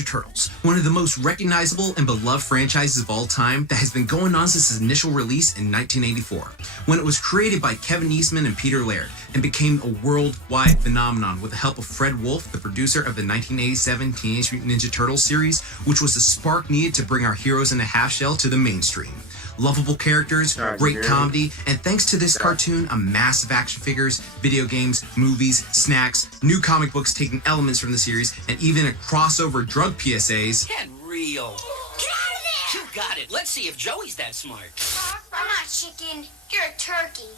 Ninja Turtles, one of the most recognizable and beloved franchises of all time that has been going on since its initial release in 1984, when it was created by Kevin Eastman and Peter Laird and became a worldwide phenomenon with the help of Fred Wolf, the producer of the 1987 Teenage Mutant Ninja Turtles series, which was the spark needed to bring our heroes in a half shell to the mainstream. Lovable characters, great comedy, and thanks to this cartoon, a mass of action figures, video games, movies, snacks, new comic books taking elements from the series, and even a crossover drug PSAs. Get real. Get out of there! You got it. Let's see if Joey's that smart. I'm not chicken. You're a turkey.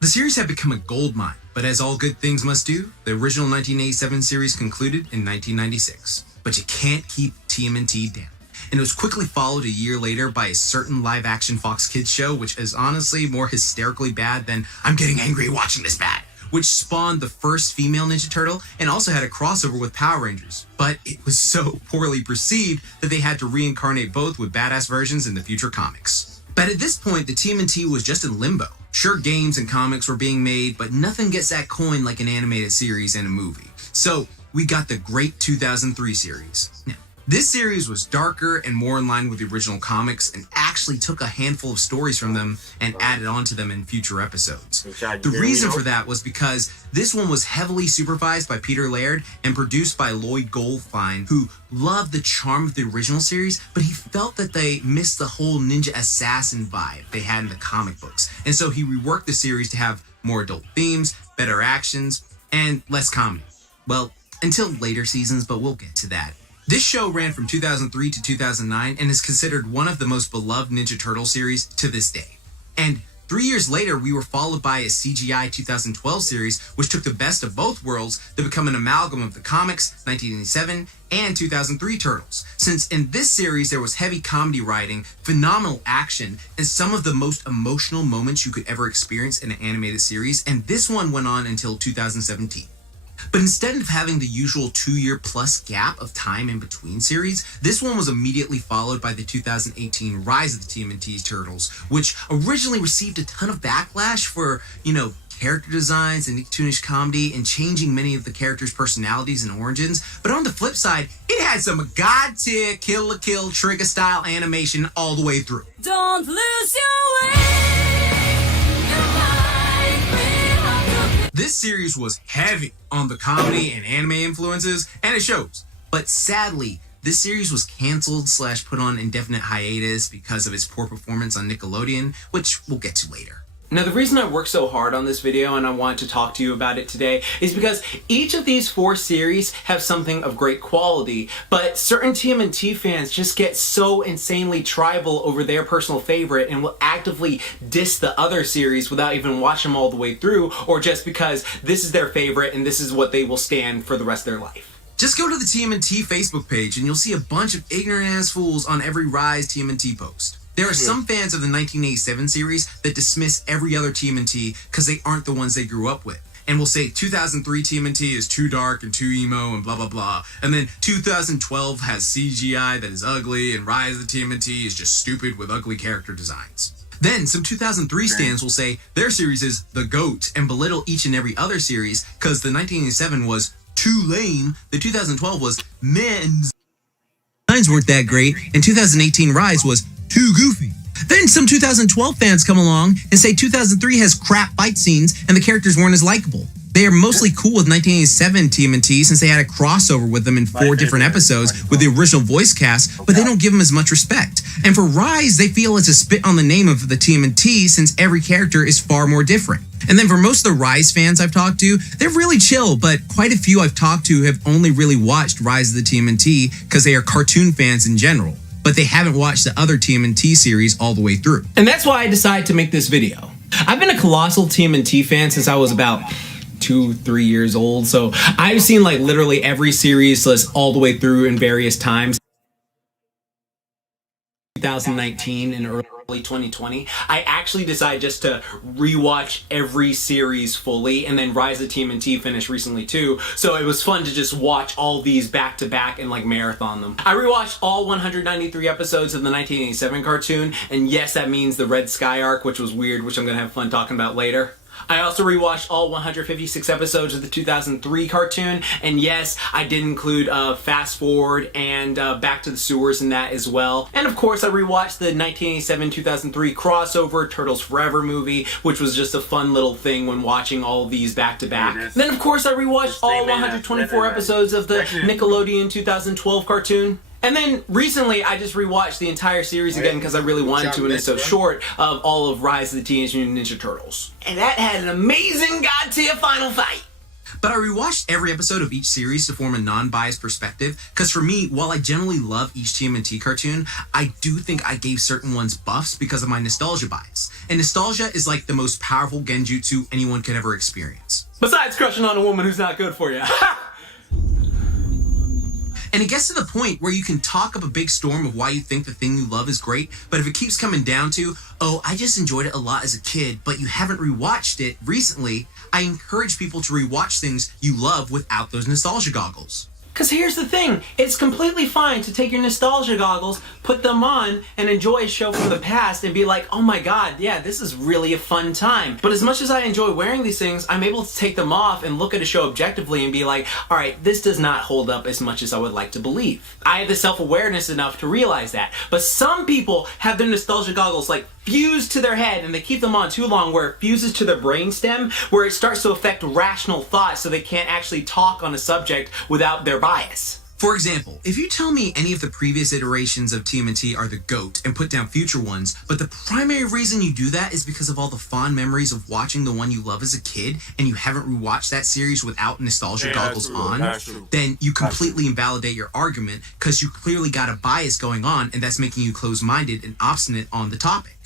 The series had become a goldmine, but as all good things must do, the original 1987 series concluded in 1996. But you can't keep TMNT down. And it was quickly followed a year later by a certain live-action Fox Kids show, which is honestly more hysterically bad than I'm getting angry watching this bad, which spawned the first female Ninja Turtle and also had a crossover with Power Rangers. But it was so poorly perceived that they had to reincarnate both with badass versions in the future comics. But at this point, the TMNT was just in limbo. Sure, games and comics were being made, but nothing gets that coin like an animated series and a movie. So we got the great 2003 series. Now, this series was darker and more in line with the original comics and actually took a handful of stories from them and added onto them in future episodes. The reason for that was because this one was heavily supervised by Peter Laird and produced by Lloyd Goldfine, who loved the charm of the original series, but he felt that they missed the whole ninja assassin vibe they had in the comic books. And so he reworked the series to have more adult themes, better actions, and less comedy. Well, until later seasons, but we'll get to that. This show ran from 2003 to 2009 and is considered one of the most beloved Ninja Turtle series to this day. And 3 years later, we were followed by a CGI 2012 series, which took the best of both worlds to become an amalgam of the comics, 1987, and 2003 Turtles. Since in this series, there was heavy comedy writing, phenomenal action, and some of the most emotional moments you could ever experience in an animated series, and this one went on until 2017. But instead of having the usual 2-year-plus gap of time in between series, this one was immediately followed by the 2018 Rise of the TMNT Turtles, which originally received a ton of backlash for, character designs and Nicktoonish comedy and changing many of the characters' personalities and origins. But on the flip side, it had some god-tier Kill la Kill Trigger-style animation all the way through. Don't lose your way. This series was heavy on the comedy and anime influences, and it shows. But sadly, this series was canceled / put on indefinite hiatus because of its poor performance on Nickelodeon, which we'll get to later. Now, the reason I worked so hard on this video and I wanted to talk to you about it today is because each of these 4 series have something of great quality, but certain TMNT fans just get so insanely tribal over their personal favorite and will actively diss the other series without even watching them all the way through, or just because this is their favorite and this is what they will stand for the rest of their life. Just go to the TMNT Facebook page and you'll see a bunch of ignorant-ass fools on every Rise TMNT post. There are some fans of the 1987 series that dismiss every other TMNT because they aren't the ones they grew up with. And will say 2003 TMNT is too dark and too emo and blah blah blah. And then 2012 has CGI that is ugly and Rise of the TMNT is just stupid with ugly character designs. Then some 2003 stans will say their series is the GOAT and belittle each and every other series because the 1987 was too lame, the 2012 was men's. Designs weren't that great, and 2018 Rise was too goofy. Then some 2012 fans come along and say 2003 has crap fight scenes and the characters weren't as likable. They are mostly cool with 1987 TMNT since they had a crossover with them in 4 different episodes with the original voice cast, but they don't give them as much respect. And for Rise, they feel it's a spit on the name of the TMNT since every character is far more different. And then for most of the Rise fans I've talked to, they're really chill, but quite a few I've talked to have only really watched Rise of the TMNT because they are cartoon fans in general, but they haven't watched the other TMNT series all the way through. And that's why I decided to make this video. I've been a colossal TMNT fan since I was about 2-3 years old, so I've seen like literally every series list all the way through in various times. 2019 and early 2020, I actually decided just to rewatch every series fully, and then Rise of TMNT finished recently too, so it was fun to just watch all these back to back and like marathon them. I rewatched all 193 episodes of the 1987 cartoon, and yes, that means the Red Sky arc, which was weird, which I'm gonna have fun talking about later. I also rewatched all 156 episodes of the 2003 cartoon, and yes, I did include Fast Forward and Back to the Sewers in that as well. And of course, I rewatched the 1987-2003 crossover Turtles Forever movie, which was just a fun little thing when watching all of these back to back. Then of course, I rewatched all 124 episodes of the Nickelodeon 2012 cartoon. And then recently, I just rewatched the entire series again because I really wanted to, and it's so short, of all of Rise of the Teenage Mutant Ninja Turtles. And that had an amazing god-tier final fight. But I rewatched every episode of each series to form a non-biased perspective, because for me, while I generally love each TMNT cartoon, I do think I gave certain ones buffs because of my nostalgia bias. And nostalgia is like the most powerful genjutsu anyone could ever experience. Besides crushing on a woman who's not good for you. And it gets to the point where you can talk up a big storm of why you think the thing you love is great, but if it keeps coming down to, oh, I just enjoyed it a lot as a kid, but you haven't rewatched it recently, I encourage people to rewatch things you love without those nostalgia goggles. Because here's the thing, it's completely fine to take your nostalgia goggles, put them on, and enjoy a show from the past and be like, oh my god, yeah, this is really a fun time. But as much as I enjoy wearing these things, I'm able to take them off and look at a show objectively and be like, alright, this does not hold up as much as I would like to believe. I have the self-awareness enough to realize that. But some people have their nostalgia goggles like fused to their head, and they keep them on too long where it fuses to their brainstem, where it starts to affect rational thought so they can't actually talk on a subject without their bias. For example, if you tell me any of the previous iterations of TMNT are the GOAT and put down future ones, but the primary reason you do that is because of all the fond memories of watching the one you love as a kid, and you haven't rewatched that series without nostalgia goggles on, then you completely invalidate your argument because you clearly got a bias going on, and that's making you closed-minded and obstinate on the topic.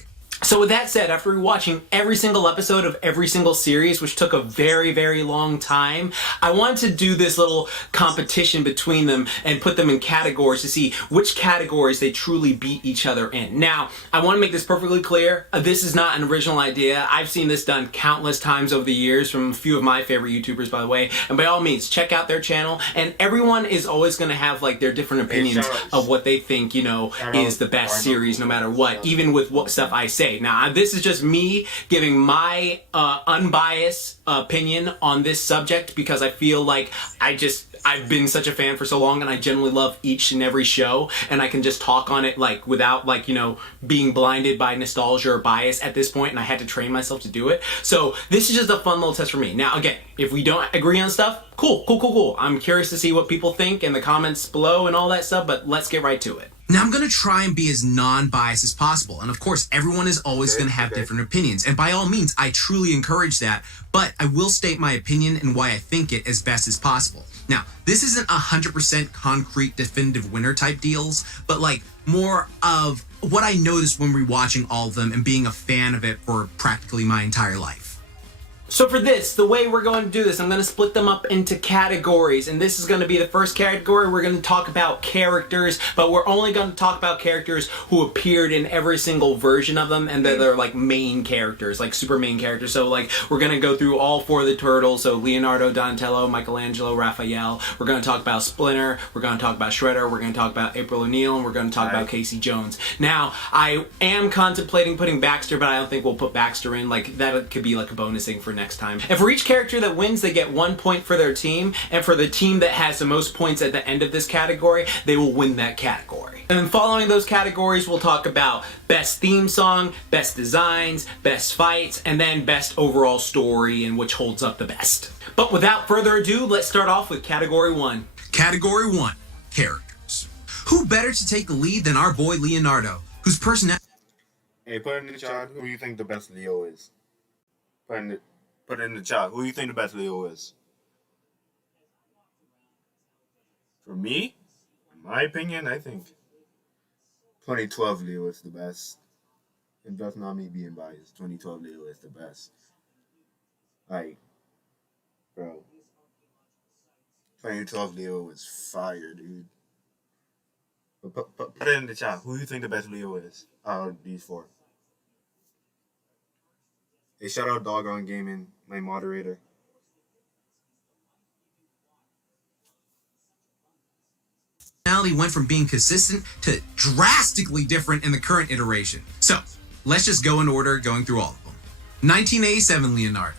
So with that said, after rewatching every single episode of every single series, which took a very, very long time, I wanted to do this little competition between them and put them in categories to see which categories they truly beat each other in. Now, I want to make this perfectly clear. This is not an original idea. I've seen this done countless times over the years from a few of my favorite YouTubers, by the way. And by all means, check out their channel. And everyone is always going to have like their different opinions of what they think, you know, is the best series no matter what, even with what stuff I say. Now, this is just me giving my unbiased opinion on this subject because I feel like I've been such a fan for so long, and I generally love each and every show, and I can just talk on it like without like, you know, being blinded by nostalgia or bias at this point, and I had to train myself to do it. So this is just a fun little test for me. Now, again, if we don't agree on stuff, cool. I'm curious to see what people think in the comments below and all that stuff, but let's get right to it. Now, I'm going to try and be as non-biased as possible. And of course, everyone is always going to have different opinions. And by all means, I truly encourage that. But I will state my opinion and why I think it as best as possible. Now, this isn't 100% concrete, definitive winner type deals, but like more of what I noticed when rewatching all of them and being a fan of it for practically my entire life. So for this, the way we're going to do this, I'm going to split them up into categories, and this is going to be the first category. We're going to talk about characters, but we're only going to talk about characters who appeared in every single version of them, and they're like main characters, like super main characters. So like we're going to go through all four of the Turtles, so Leonardo, Donatello, Michelangelo, Raphael. We're going to talk about Splinter, we're going to talk about Shredder, we're going to talk about April O'Neil, and we're going to talk about Casey Jones. Now, I am contemplating putting Baxter, but I don't think we'll put Baxter in. Like that could be like a bonus thing for next time. And for each character that wins, they get 1 point for their team, and for the team that has the most points at the end of this category, they will win that category. And then following those categories, we'll talk about best theme song, best designs, best fights, and then best overall story and which holds up the best. But without further ado, let's start off with category 1. Category 1, characters. Who better to take the lead than our boy Leonardo, whose personality... Hey, put in the chat who you think the best Leo is. Put it in the chat. Who do you think the best Leo is? For me, in my opinion, I think 2012 Leo is the best. And that's not me being biased. 2012 Leo is the best. Like, bro. 2012 Leo was fire, dude. But put it in the chat. Who do you think the best Leo is out of these four? Hey, shout out Doggone Gaming, my moderator. went from being consistent to drastically different in the current iteration. So let's just go in order, going through all of them. 1987 Leonardo.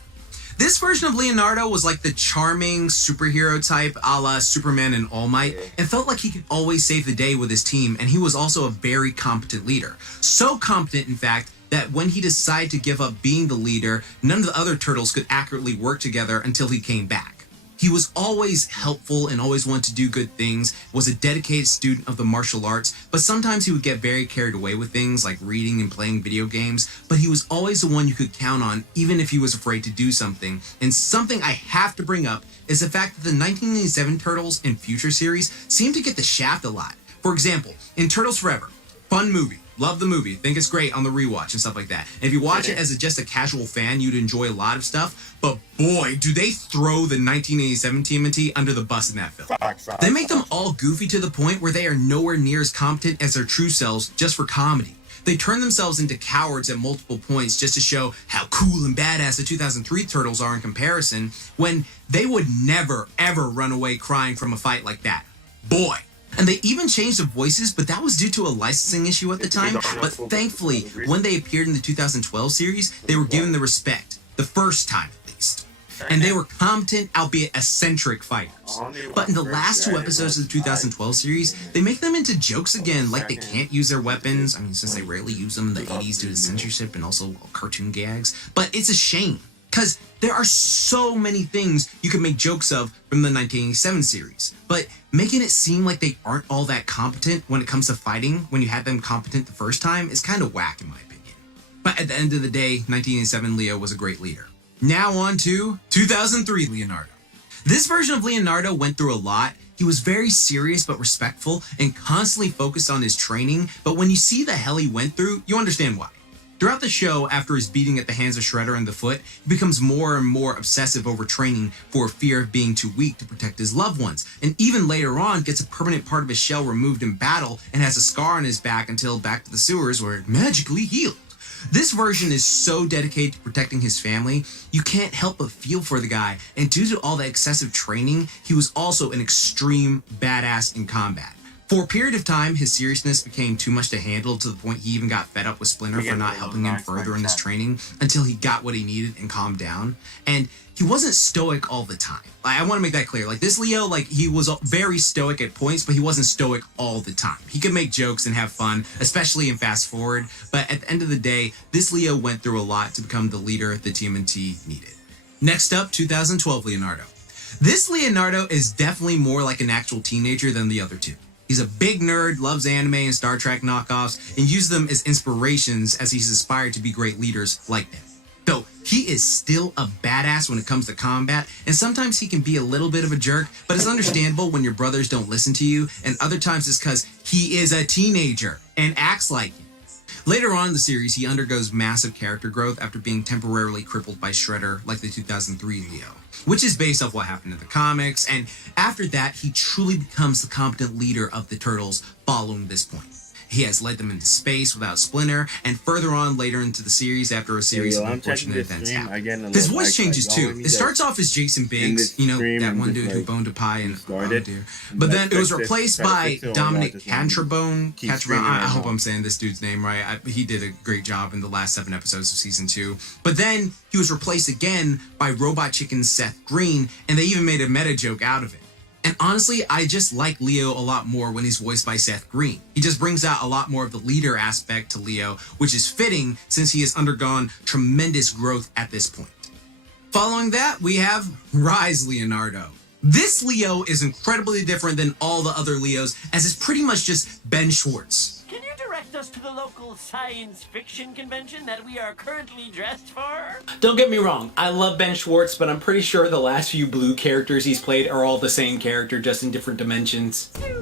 This version of Leonardo was like the charming superhero type a la Superman and All Might, and felt like he could always save the day with his team, and he was also a very competent leader. So competent, in fact, that when he decided to give up being the leader, none of the other turtles could accurately work together until he came back. He was always helpful and always wanted to do good things, was a dedicated student of the martial arts, but sometimes he would get very carried away with things like reading and playing video games, but he was always the one you could count on even if he was afraid to do something. And something I have to bring up is the fact that the 1987 Turtles and Future series seem to get the shaft a lot. For example, in Turtles Forever, fun movie. Love the movie. Think it's great on the rewatch and stuff like that. And if you watch it as just a casual fan, you'd enjoy a lot of stuff. But boy, do they throw the 1987 TMNT under the bus in that film. They make them all goofy to the point where they are nowhere near as competent as their true selves just for comedy. They turn themselves into cowards at multiple points just to show how cool and badass the 2003 Turtles are in comparison, when they would never, ever run away crying from a fight like that. Boy. And they even changed the voices, but that was due to a licensing issue at the time. But thankfully, when they appeared in the 2012 series, they were given the respect. The first time, at least. And they were competent, albeit eccentric fighters. But in the last two episodes of the 2012 series, they make them into jokes again, like they can't use their weapons. I mean, since they rarely use them in the 80s due to censorship and also cartoon gags. But it's a shame, because there are so many things you can make jokes of from the 1987 series. But making it seem like they aren't all that competent when it comes to fighting when you had them competent the first time is kind of whack in my opinion. But at the end of the day, 1987 Leo was a great leader. Now on to 2003 Leonardo. This version of Leonardo went through a lot. He was very serious but respectful and constantly focused on his training, but when you see the hell he went through, you understand why. Throughout the show, after his beating at the hands of Shredder in the foot, he becomes more and more obsessive over training for fear of being too weak to protect his loved ones, and even later on gets a permanent part of his shell removed in battle and has a scar on his back until Back to the Sewers, where it magically healed. This version is so dedicated to protecting his family, you can't help but feel for the guy, and due to all that excessive training, he was also an extreme badass in combat. For a period of time, his seriousness became too much to handle to the point he even got fed up with Splinter for not helping him further in his training until he got what he needed and calmed down. And he wasn't stoic all the time. I want to make that clear. Like, this Leo, he was very stoic at points, but he wasn't stoic all the time. He could make jokes and have fun, especially in Fast Forward. But at the end of the day, this Leo went through a lot to become the leader the TMNT needed. Next up, 2012 Leonardo. This Leonardo is definitely more like an actual teenager than the other two. He's a big nerd, loves anime and Star Trek knockoffs, and uses them as inspirations as he's aspired to be great leaders like them. Though he is still a badass when it comes to combat, and sometimes he can be a little bit of a jerk, but it's understandable when your brothers don't listen to you, and other times it's because he is a teenager and acts like it. Later on in the series, he undergoes massive character growth after being temporarily crippled by Shredder like the 2003 Leo, which is based off what happened in the comics, and after that, he truly becomes the competent leader of the Turtles following this point. He has led them into space without Splinter, and further on later into the series after a series of unfortunate events happen. His voice changes too. It starts off as Jason Biggs, that one dude who boned a pie and but then it was replaced by Dominic Cantrabone. I hope I'm saying this dude's name right. He did a great job in the last 7 episodes of season 2. But then he was replaced again by Robot Chicken Seth Green, and they even made a meta joke out of it. And honestly, I just like Leo a lot more when he's voiced by Seth Green. He just brings out a lot more of the leader aspect to Leo, which is fitting since he has undergone tremendous growth at this point. Following that, we have Rise Leonardo. This Leo is incredibly different than all the other Leos, as it's pretty much just Ben Schwartz. Can you direct us to the local science fiction convention that we are currently dressed for? Don't get me wrong, I love Ben Schwartz, but I'm pretty sure the last few Blue characters he's played are all the same character, just in different dimensions. Dewey,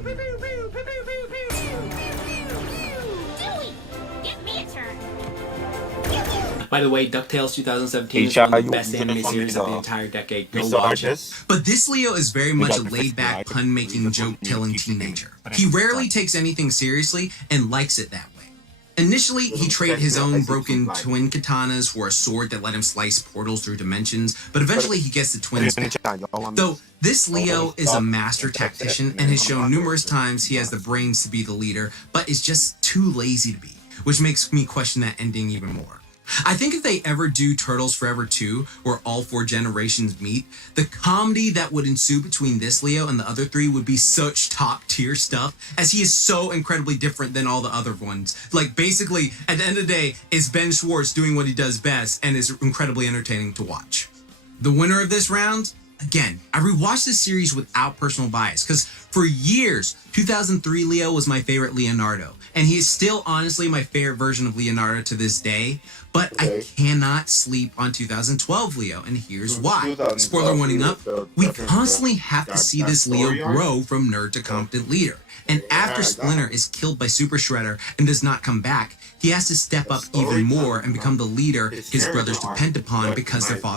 give me a turn. By the way, DuckTales 2017 is one of the best anime series of the entire decade. Go watch it. But this Leo is very much a laid-back, pun-making, joke-telling teenager. He rarely takes anything seriously and likes it that way. Initially, he traded his own broken twin katanas for a sword that let him slice portals through dimensions, but eventually he gets the twins back. Though this Leo is a master tactician and has shown numerous times he has the brains to be the leader, but is just too lazy to be, which makes me question that ending even more. I think if they ever do Turtles Forever 2, where all 4 generations meet, the comedy that would ensue between this Leo and the other 3 would be such top tier stuff, as he is so incredibly different than all the other ones. Like, basically, at the end of the day, it's Ben Schwartz doing what he does best and is incredibly entertaining to watch. The winner of this round? Again, I rewatched this series without personal bias, because for years, 2003 Leo was my favorite Leonardo, and he is still honestly my favorite version of Leonardo to this day, but I cannot sleep on 2012 Leo, and here's why. Spoiler warning up, we constantly have to see this Leo grow from nerd to competent leader, and after Splinter is killed by Super Shredder and does not come back, he has to step up even more and become the leader his brothers depend upon because their father